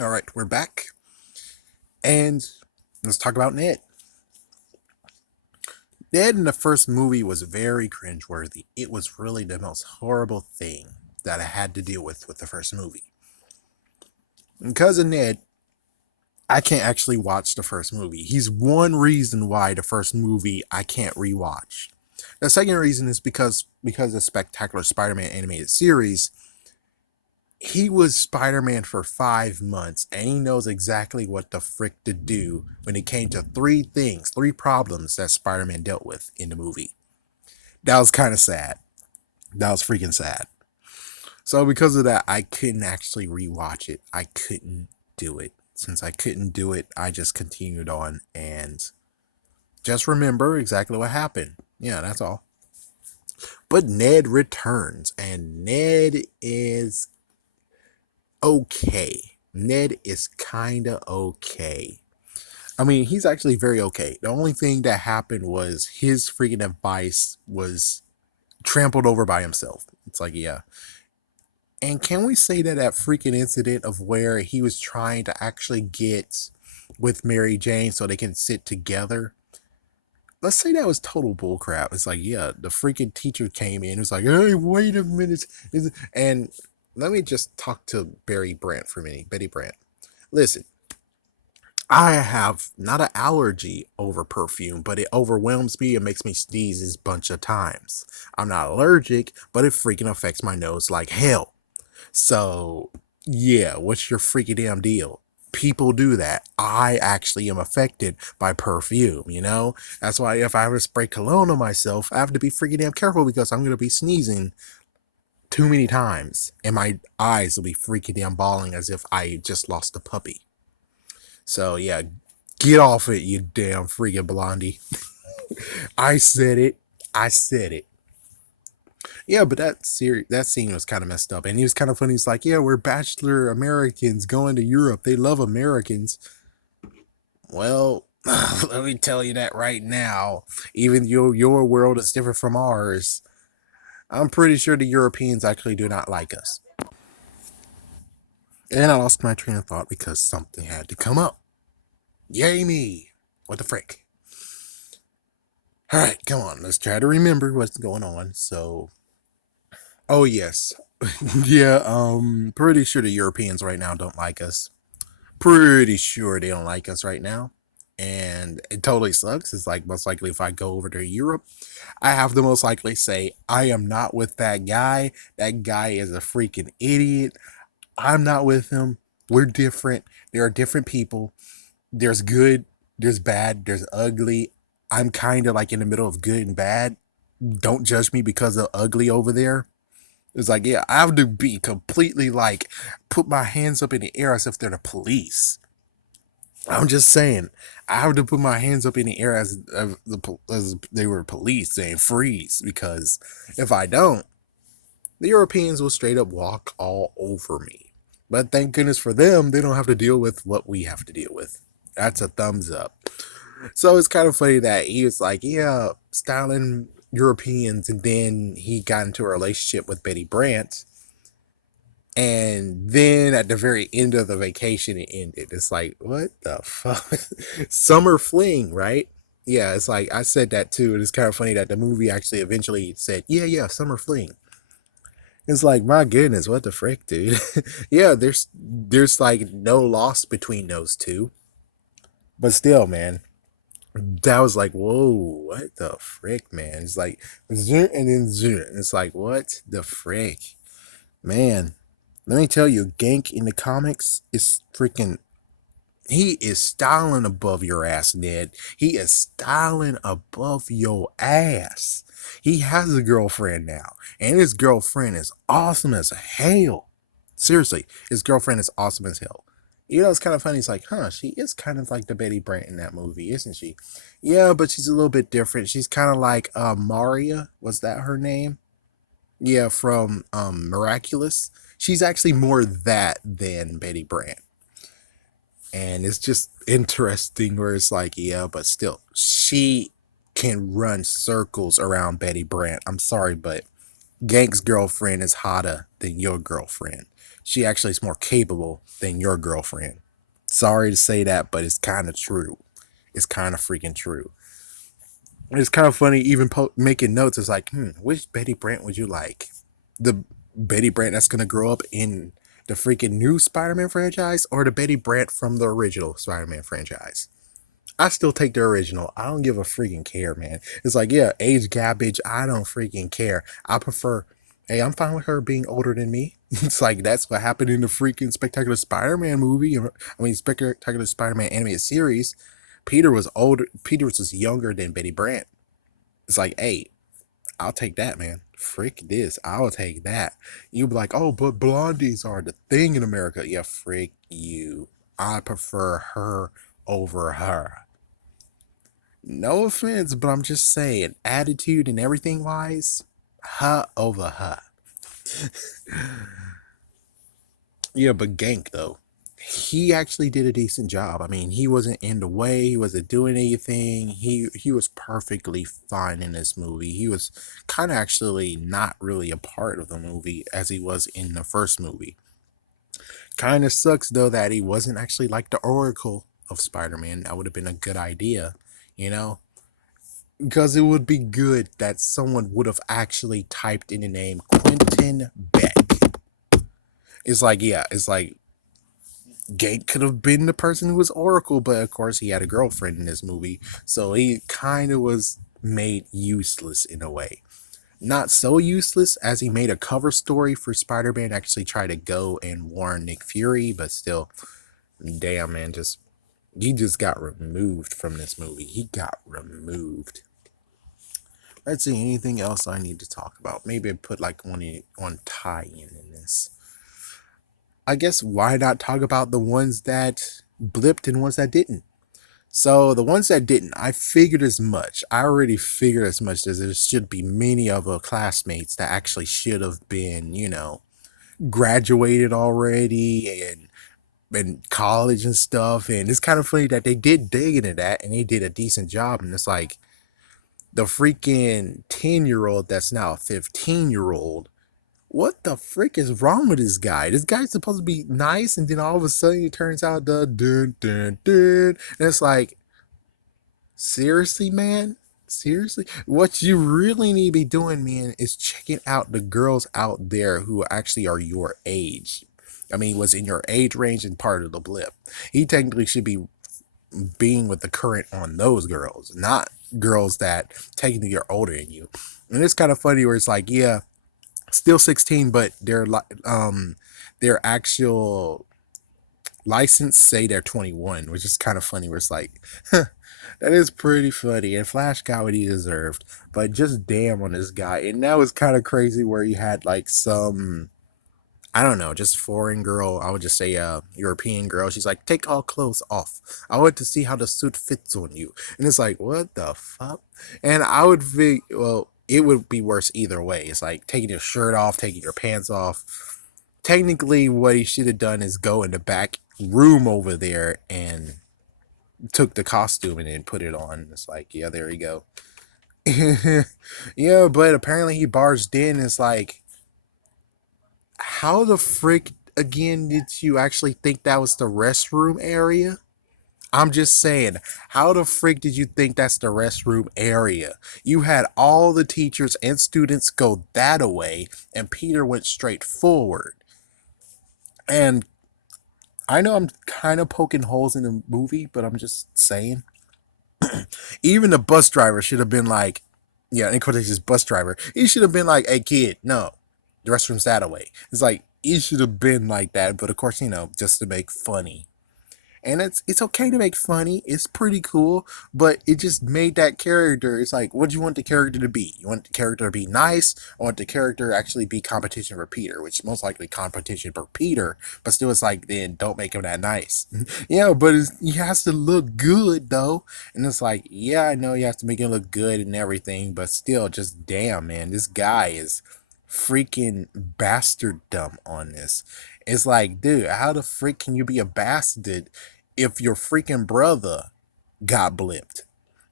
All right, we're back, and let's talk about Ned. Ned in the first movie was very cringeworthy. It was really the most horrible thing that I had to deal with the first movie. Because of Ned, I can't actually watch the first movie. He's one reason why the first movie I can't rewatch. The second reason is because of Spectacular Spider-Man animated series, he was Spider-Man for 5 months, and he knows exactly what the frick to do when it came to three problems that Spider-Man dealt with in the movie. That was kind of sad. That was freaking sad. So because of that, I couldn't actually rewatch it. I couldn't do it. Since I couldn't do it, I just continued on and just remember exactly what happened. Yeah, that's all. But Ned returns, and Ned is okay. Ned is kinda okay. I mean, he's actually very okay. The only thing that happened was his freaking advice was trampled over by himself. It's like, yeah. And can we say that that freaking incident of where he was trying to actually get with Mary Jane so they can sit together? Let's say that was total bullcrap. It's like, yeah, the freaking teacher came in. It was like, hey, wait a minute. And let me just talk to Barry Brandt for a minute. Betty Brandt. Listen, I have not an allergy over perfume, but it overwhelms me and makes me sneeze a bunch of times. I'm not allergic, but it freaking affects my nose like hell. So, yeah, what's your freaking damn deal? People do that. I actually am affected by perfume, you know? That's why if I ever spray cologne on myself, I have to be freaking damn careful because I'm going to be sneezing too many times and my eyes will be freaking damn bawling as if I just lost a puppy. So, yeah, get off it, you damn freaking blondie. I said it. I said it. Yeah, but that scene was kind of messed up, and he was kind of funny. He's like, "Yeah, we're bachelor Americans going to Europe. They love Americans." Well, let me tell you that right now. Even your world is different from ours. I'm pretty sure the Europeans actually do not like us. And I lost my train of thought because something had to come up. Yay me! What the frick? All right, come on. Let's try to remember what's going on. So, oh yes, yeah. Pretty sure the Europeans right now don't like us. Pretty sure they don't like us right now. And it totally sucks. It's like most likely if I go over to Europe, I have to most likely say, I am not with that guy. That guy is a freaking idiot. I'm not with him. We're different. There are different people. There's good, there's bad, there's ugly. I'm kind of like in the middle of good and bad. Don't judge me because of ugly over there. It's like, yeah, I have to be completely like, put my hands up in the air as if they're the police. I'm just saying, I have to put my hands up in the air as they were police saying freeze because if I don't, the Europeans will straight up walk all over me. But thank goodness for them, they don't have to deal with what we have to deal with. That's a thumbs up. So it's kind of funny that he was like, yeah, styling Europeans, and then he got into a relationship with Betty Brant, and then at the very end of the vacation, it ended. It's like, what the fuck? Summer fling, right? Yeah, it's like I said that too. And it's kind of funny that the movie actually eventually said, yeah, summer fling. It's like, my goodness, what the frick, dude? Yeah, there's like no loss between those two. But still, man, that was like, whoa, what the frick, man? It's like, and then it's like, what the frick? Man, let me tell you, Gank in the comics is freaking. He is styling above your ass, Ned. He is styling above your ass. He has a girlfriend now, and his girlfriend is awesome as hell. Seriously, his girlfriend is awesome as hell. You know, it's kind of funny. It's like, huh, she is kind of like the Betty Brant in that movie, isn't she? Yeah, but she's a little bit different. She's kind of like Maria. Was that her name? Yeah, from Miraculous. She's actually more that than Betty Brant. And it's just interesting where it's like, yeah, but still, she can run circles around Betty Brant. I'm sorry, but Gank's girlfriend is hotter than your girlfriend. she actually is more capable than your girlfriend. Sorry to say that, but it's kind of true. It's kind of freaking true. It's kind of funny, even making notes. It's like, which Betty Brant would you like? The Betty Brant that's gonna grow up in the freaking new Spider-Man franchise, or the Betty Brant from the original Spider-Man franchise? I still take the original. I don't give a freaking care, man. It's like, yeah, age gappage. I don't freaking care. I prefer. Hey, I'm fine with her being older than me. It's like that's what happened in the freaking Spectacular Spider-Man movie. I mean, Spectacular Spider-Man animated series. Peter was older. Peter was younger than Betty Brant. It's like, hey, I'll take that, man. Frick this. I'll take that. You be like, oh, but blondies are the thing in America. Yeah, frick you. I prefer her over her. No offense, but I'm just saying, attitude and everything wise, her over her. Yeah, but Gank though, he actually did a decent job. I mean, he wasn't in the way, he wasn't doing anything. He was perfectly fine in this movie. He was kind of actually not really a part of the movie as he was in the first movie. Kind of sucks though that he wasn't actually like the Oracle of Spider-Man. That would have been a good idea, you know? Because it would be good that someone would have actually typed in the name Quentin Beck. It's like, yeah, it's like Gate could have been the person who was Oracle, but of course he had a girlfriend in this movie, so he kind of was made useless in a way. Not so useless as he made a cover story for Spider-Man actually try to go and warn Nick Fury, but still, damn man, he just got removed from this movie. He got removed. Let's see, anything else I need to talk about? Maybe I put like one tie-in in this. I guess why not talk about the ones that blipped and ones that didn't? So the ones that didn't, I figured as much. I already figured as much as there should be many of our classmates that actually should have been, graduated already and in college and stuff. And it's kind of funny that they did dig into that and they did a decent job. And it's like the freaking 10-year-old that's now a 15-year-old. What the frick is wrong with this guy? This guy's supposed to be nice, and then all of a sudden it turns out the dun dun dun. And it's like, seriously, man? Seriously? What you really need to be doing, man, is checking out the girls out there who actually are your age. I mean, was in your age range and part of the blip. He technically should be being with the current on those girls, not girls that technically are older than you. And it's kind of funny where it's like, yeah, still 16, but their actual license say they're 21, which is kind of funny where it's like, huh, that is pretty funny. And Flash got what he deserved, but just damn on this guy. And that was kind of crazy where you had like some, I don't know, just foreign girl. I would just say European girl. She's like, take all clothes off. I want to see how the suit fits on you. And it's like, what the fuck? And I would think, well, it would be worse either way. It's like taking your shirt off, taking your pants off. Technically, what he should have done is go in the back room over there and took the costume and then put it on. It's like, yeah, there you go. Yeah, but apparently he barged in. It's like, how the frick again did you actually think that was the restroom area? I'm just saying, how the frick did you think that's the restroom area? You had all the teachers and students go that away, and Peter went straight forward. And I know I'm kind of poking holes in the movie, but I'm just saying. Even the bus driver should have been like, yeah, in quotations, bus driver. He should have been like, hey, kid, no, the restroom's that away. It's like, he should have been like that, but of course, just to make funny. And it's okay to make funny. It's pretty cool, but it just made that character. It's like, what do you want the character to be? You want the character to be nice, or want the character to actually be competition for Peter, which most likely competition for Peter. But still, it's like, then don't make him that nice. Yeah, but he has to look good though, and it's like, yeah, I know you have to make him look good and everything, but still, just damn, man, this guy is freaking bastard dumb on this. It's like, dude, how the freak can you be a bastard if your freaking brother got blipped?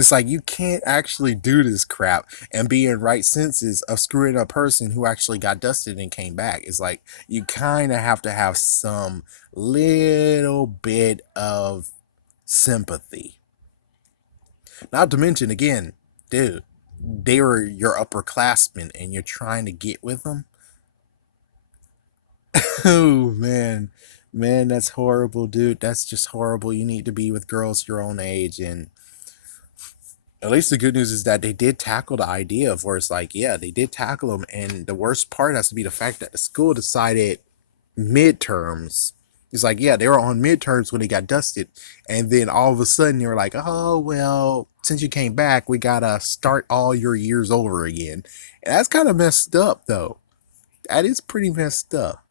It's like you can't actually do this crap and be in right senses of screwing a person who actually got dusted and came back. It's like you kind of have to have some little bit of sympathy. Not to mention, again, dude, they were your upperclassmen and you're trying to get with them. Oh man, man, that's horrible, dude. That's just horrible. You need to be with girls your own age. And at least the good news is that they did tackle the idea of where it's like, yeah, they did tackle them. And the worst part has to be the fact that the school decided midterms. It's like, yeah, they were on midterms when they got dusted. And then all of a sudden they were like, oh, well, since you came back, we gotta start all your years over again. And that's kind of messed up, though. That is pretty messed up.